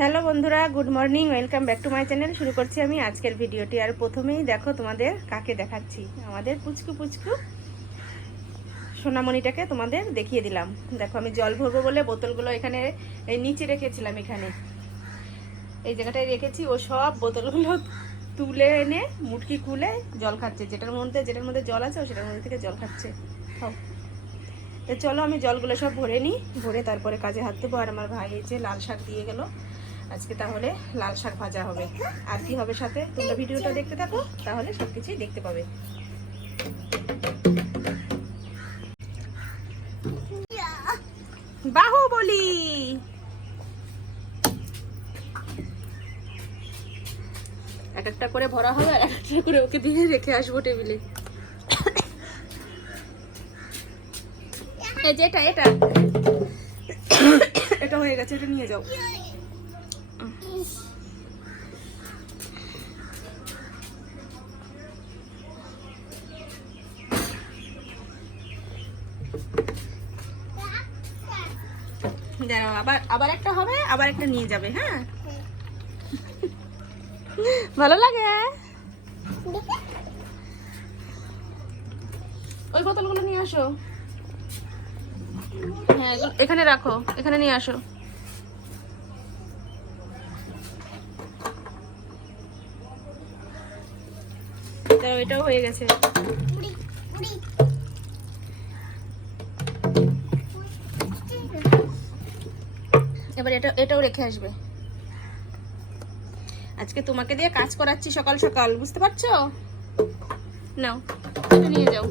Hello বন্ধুরা, good morning, welcome back to my channel. শুরু করছি আমি আজকের ভিডিওটি। আর প্রথমেই দেখো তোমাদের কাকে দেখাচ্ছি। আমাদের পুচকু পুচকু সোনামণিটাকে তোমাদের দেখিয়ে দিলাম। দেখো, আমি জল ভরবো বলে বোতলগুলো এখানে নিচে রেখেছিলাম এখানে। এই জায়গাটায় রেখেছি, ও সব বোতলগুলো তুলে এনে মুটকি খুলে জল খাচ্ছে। যেটার মধ্যে যেটার মধ্যে জল আছে, ও সেটার মধ্যে থেকে জল খাচ্ছে। খাও। তো চলো আমি জলগুলো সব ভরে নিই। ভরে তারপরে কাজে হাত দেবো। আর আমার ভাই এই যে লাল শাক দিয়ে গেল। আজকে তাহলে লাল শাক ভাজা হবে। আর কি হবে সাথে? তোমরা ভিডিওটা দেখতে থাকো, তাহলে সব কিছুই দেখতে পাবে। বাহুবলি! এক একটা করে ভরা হবে, আর এক একটা করে ওকে দিয়ে রেখে আসব টেবিলে। এই যে এটা এটা। এটা হয়ে গেছে, এটা নিয়ে যাও। আবার আবার একটা হবে আবার একটা নিয়ে যাবে হ্যাঁ? ভালো লাগে? ওই বোতলগুলো নিয়ে আসো। হ্যাঁ এখানে রাখো এখানে নিয়ে আসো। এটাও হয়ে গেছে। এবার এটা এটাও রেখে আসবে। আজকে তোমাকে দিয়ে কাজ করাচ্ছি সকাল সকাল বুঝতে পারছ? নাও এটা নিয়ে যাও।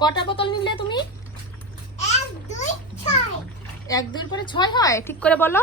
কটা বোতল নিলে তুমি? এক দুই পরে ছয় হয়? ঠিক করে বলো।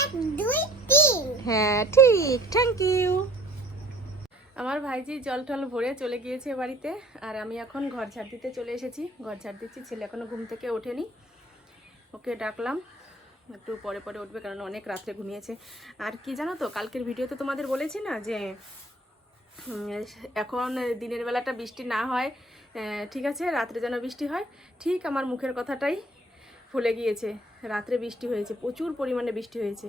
এক দুই তিন। হ্যাঁ ঠিক। থ্যাংক ইউ আমার ভাইজি জল টল ভরে চলে গিয়েছে বাড়িতে, আর আমি এখন ঘর ঝাড় দিতে চলে এসেছি। ঘর ঝাড় দিচ্ছি, ছেলে এখনও ঘুম থেকে ওঠেনি। ওকে ডাকলাম, একটু পরে পরে উঠবে কারণ অনেক রাত্রে ঘুমিয়েছে। আর কি জানো তো, কালকের ভিডিওতে তোমাদের বলেছি না যে এখন দিনের বেলাটা বৃষ্টি না হয় ঠিক আছে, রাত্রে যেন বৃষ্টি হয়। ঠিক আমার মুখের কথাটাই ফুলে গিয়েছে। রাত্রে বৃষ্টি হয়েছে, প্রচুর পরিমাণে বৃষ্টি হয়েছে।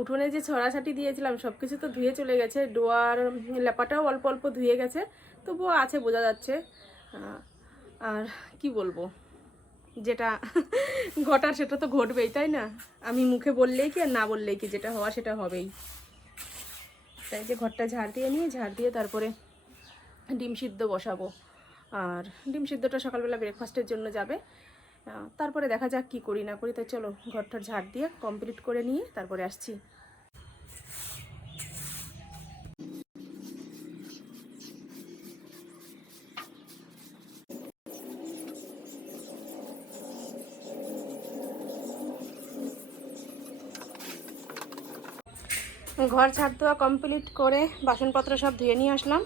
উঠোনে যে ছড়াছাটি দিয়েছিলাম সব কিছু তো ধুয়ে চলে গেছে। ডোয়ার, লেপাটাও অল্প অল্প ধুয়ে গেছে, তবুও আছে, বোঝা যাচ্ছে। আর কি বলব? যেটা ঘটার, সেটা তো ঘটবেই, তাই না? আমি মুখে বললেই কি আর না বললেই কি, যেটা হওয়া সেটা হবেই। তাই যে ঘরটা ঝাড় দিয়ে নিয়ে, ঝাড় দিয়ে তারপরে ডিম সিদ্ধ বসাবো। আর ডিম সিদ্ধটা সকালবেলা ব্রেকফাস্টের জন্য যাবে। তারপরে দেখা যাক কি করি না করি। তাই চলো ঘরটার ঝাড় দিয়ে কমপ্লিট করে নিয়ে তারপরে আসছি। ঘর ছাড় দেওয়া কমপ্লিট করে বাসনপত্র সব ধুয়ে নিয়ে আসলাম।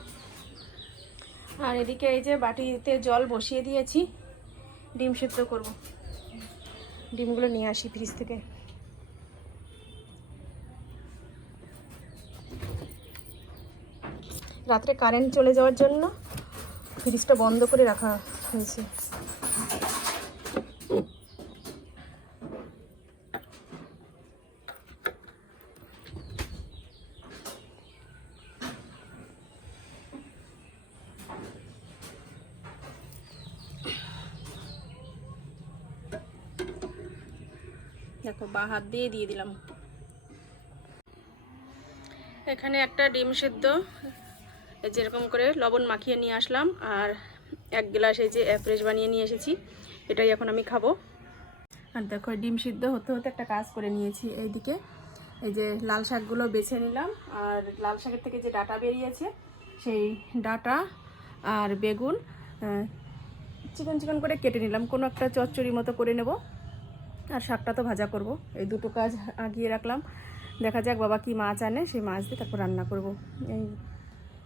আর এদিকে এই যে বাটিতে জল বসিয়ে দিয়েছি। ডিম সেদ্ধ করব। ডিমগুলো নিয়ে আসি ফ্রিজ থেকে। রাত্রে কারেন্ট চলে যাওয়ার জন্য ফ্রিজটা বন্ধ করে রাখা হয়েছে। বা হাত দিয়ে দিয়ে দিলাম। এখানে একটা ডিম সেদ্ধ। যেরকম করে লবণ মাখিয়ে নিয়ে আসলাম আর এক গ্লাস এই যে অ্যাফ্রেশ বানিয়ে নিয়ে এসেছি। এটাই এখন আমি খাব। আর দেখো, ডিম সিদ্ধ হতে হতে একটা কাজ করে নিয়েছি এইদিকে। এই যে লাল শাকগুলো বেছে নিলাম আর লাল শাকের থেকে যে ডাটা বেরিয়েছে সেই ডাটা আর বেগুন চিকন চিকন করে কেটে নিলাম। কোনো একটা চচ্চড়ি মতো করে নেব। আর শাকটা তো ভাজা করব। এই দুটো কাজ আগিয়ে রাখলাম। দেখা যাক বাবা কি মাছ আনে, সেই মাছ দিয়ে তারপর রান্না করব। এই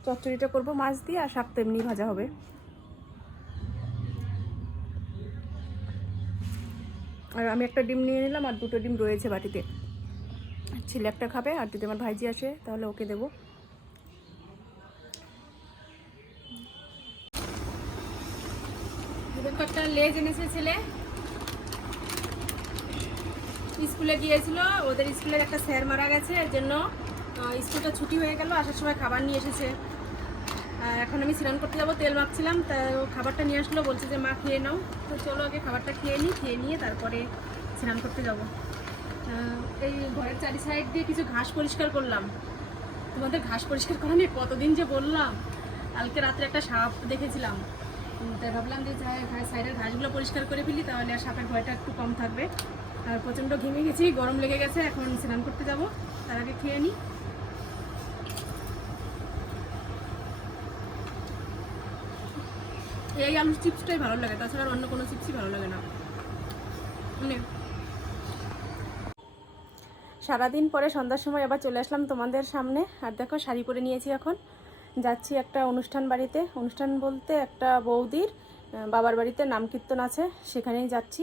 চচ্চড়িটা করব মাছ দিয়ে, আর শাক তো ভাজা হবে। আর আমি একটা ডিম নিয়ে নিলাম, আর দুটো ডিম রয়েছে বাটিতে। ছেলে একটা খাবে, আর যদি আমার ভাইজি আসে, তাহলে ওকে দেবো। লেজ এনেছে ছেলে। স্কুলে গিয়েছিল, ওদের স্কুলের একটা স্যার মারা গেছে, এর জন্য স্কুলটা ছুটি হয়ে গেল, আসার সময় খাবার নিয়ে এসেছে। এখন আমি স্নান করতে যাব, তেল মাখছিলাম, তা খাবারটা নিয়ে আসলো, বলছে যে, মা, খেয়ে নাও। তো চলো আগে খাবারটা খেয়ে নিই খেয়ে নিয়ে তারপরে স্নান করতে যাব। এই ঘরের চারি সাইড দিয়ে কিছু ঘাস পরিষ্কার করলাম। তোমাদের ঘাস পরিষ্কার করা নিয়ে কতদিন যে বললাম, কালকে রাত্রে একটা সাপ দেখেছিলাম। তাই ভাবলাম যে সাইডের ঘাসগুলো পরিষ্কার করে ফেলি, তাহলে আর সাপের ভয়টা একটু কম থাকবে। আর প্রচণ্ড ঘেমে গেছি, গরম লেগে গেছে, এখন স্নান করতে যাব। তার আগে খেয়ে নিই এই আলুর চিপসটাই ভালো লাগে, তাছাড়া অন্য কোনো চিপসই ভালো লাগে না। নে। সারাদিন পরে সন্ধ্যার সময় আবার চলে আসলাম তোমাদের সামনে। আর দেখো, শাড়ি পরে নিয়েছি এখন। যাচ্ছি একটা অনুষ্ঠান বাড়িতে। অনুষ্ঠান বলতে একটা বৌদির বাবার বাড়িতে নাম কীর্তন আছে, সেখানেই যাচ্ছি।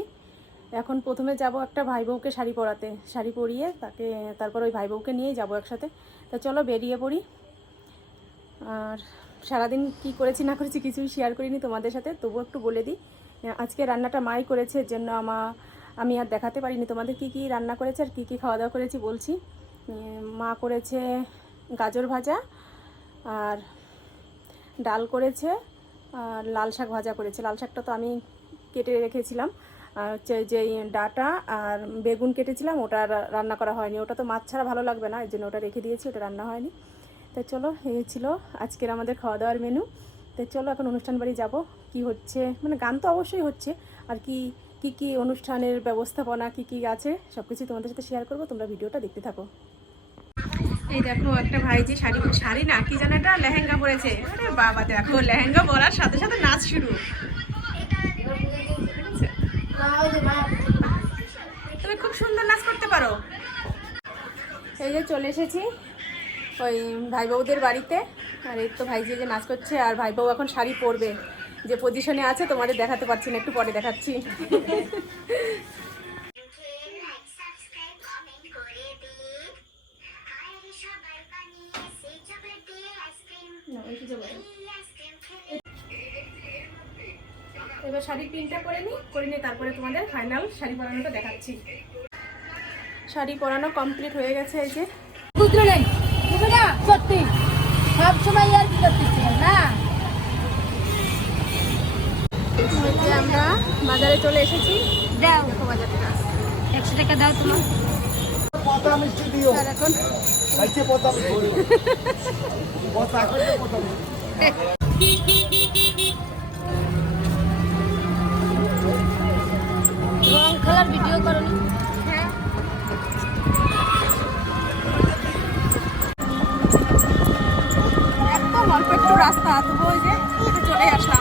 এখন প্রথমে যাব একটা ভাই বউকে শাড়ি পরাতে। শাড়ি পরিয়ে তাকে, তারপর ওই ভাই বউকে নিয়েই যাব একসাথে। তা চলো বেরিয়ে পড়ি। আর সারাদিন কি করেছি না করেছি কিছুই শেয়ার করিনি তোমাদের সাথে, তবুও একটু বলে দিই। আজকে রান্নাটা মাই করেছে জন্য আমা, আমি আর দেখাতে পারিনি তোমাদের কি কি রান্না করেছে আর কি কি খাওয়া দাওয়া করেছি বলছি। মা করেছে গাজর ভাজা, আর ডাল করেছে, আর লাল শাক ভাজা করেছে। লাল শাকটা তো আমি কেটে রেখেছিলাম। হচ্ছে যে ডাটা আর বেগুন কেটেছিলাম, ওটা রান্না করা হয়নি। ওটা তো মাছ ছাড়া ভালো লাগবে না এর জন্য ওটা রেখে দিয়েছি, ওটা রান্না হয়নি। তো চলো, এই ছিল আজকের আমাদের খাওয়া দাওয়ার মেনু তো চলো, এখন অনুষ্ঠান বাড়ি যাব। কি হচ্ছে? মানে গান তো অবশ্যই হচ্ছে। আর কি কি কি অনুষ্ঠানের ব্যবস্থাপনা, কি কি আছে সব কিছু তোমাদের সাথে শেয়ার করব। তোমরা ভিডিওটা দেখতে থাকো। এই দেখো, একটা ভাইজি শাড়ি শাড়ি না, কি জানো এটা লেহেঙ্গা পরেছে। বাবা, দেখো, লেহেঙ্গা পরার সাথে সাথে নাচ শুরু। এই যে চলে এসেছি ওই ভাই বউদের বাড়িতে। আর এই তো ভাইজি যে নাচ করছে, আর ভাই বউ এখন শাড়ি পরবে। যে পজিশনে আছে, তোমাদের দেখাতে পারছি না, একটু পরে দেখাচ্ছি। এবার শাড়ির প্রিন্টটা করে নিই করে নিয়ে তারপরে তোমাদের ফাইনাল শাড়ি পরানোটা দেখাচ্ছি। শাড়ি পরানো কমপ্লিট হয়ে গেছে এই যে। বুঝলো নেই? বুঝলো না? সত্যি। সব সময় আর কি করতেছিল না? আমরা বাজারে চলে এসেছি। দাও। একশো টাকা দাও তোমার। পচা মিষ্টি দিও। আর এখন? খাইছে পচা মিষ্টি পচা খাইছে পচা রং খেলার ভিডিও করো রাস্তা তবু ওই যে চলে আসলাম।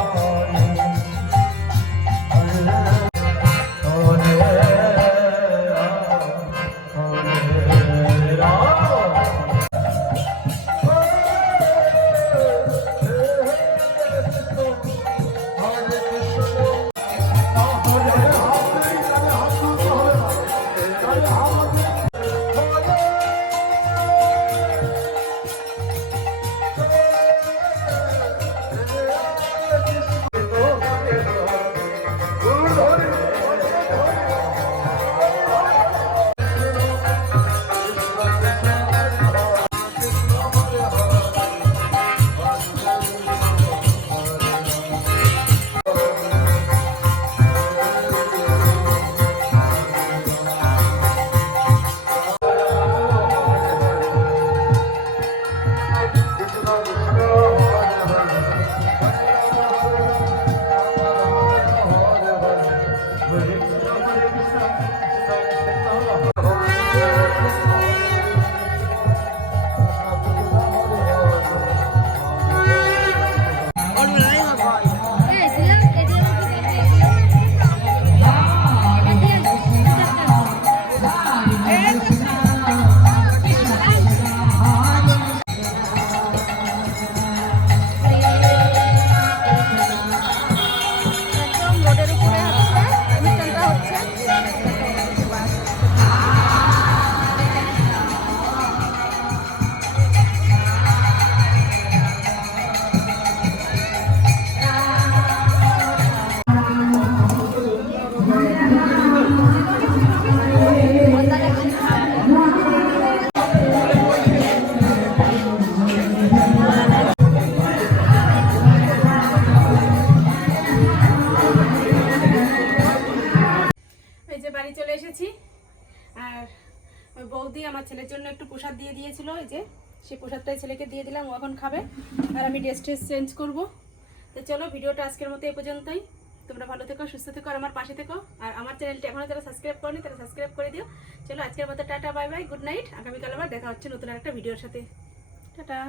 বাড়ি চলে এসেছি। আর ওই বৌদি আমার ছেলের জন্য একটু প্রসাদ দিয়ে দিয়েছিল, এই যে সেই প্রসাদটাই ছেলেকে দিয়ে দিলাম, ও এখন খাবে। আর আমি ড্রেস ট্রেস চেঞ্জ করব। তো চলো ভিডিওটা আজকের মতো এই পর্যন্তই। তোমরা ভালো থেকো, সুস্থ থেকো, আর আমার পাশে থেকো। আর আমার চ্যানেলটি এখনও যারা সাবস্ক্রাইব করনি, তারা সাবস্ক্রাইব করে দিও। চলো আজকের মতো tata bye bye good night আগামীকাল আবার দেখা হচ্ছে নতুন একটা ভিডিওর সাথে। টাটা।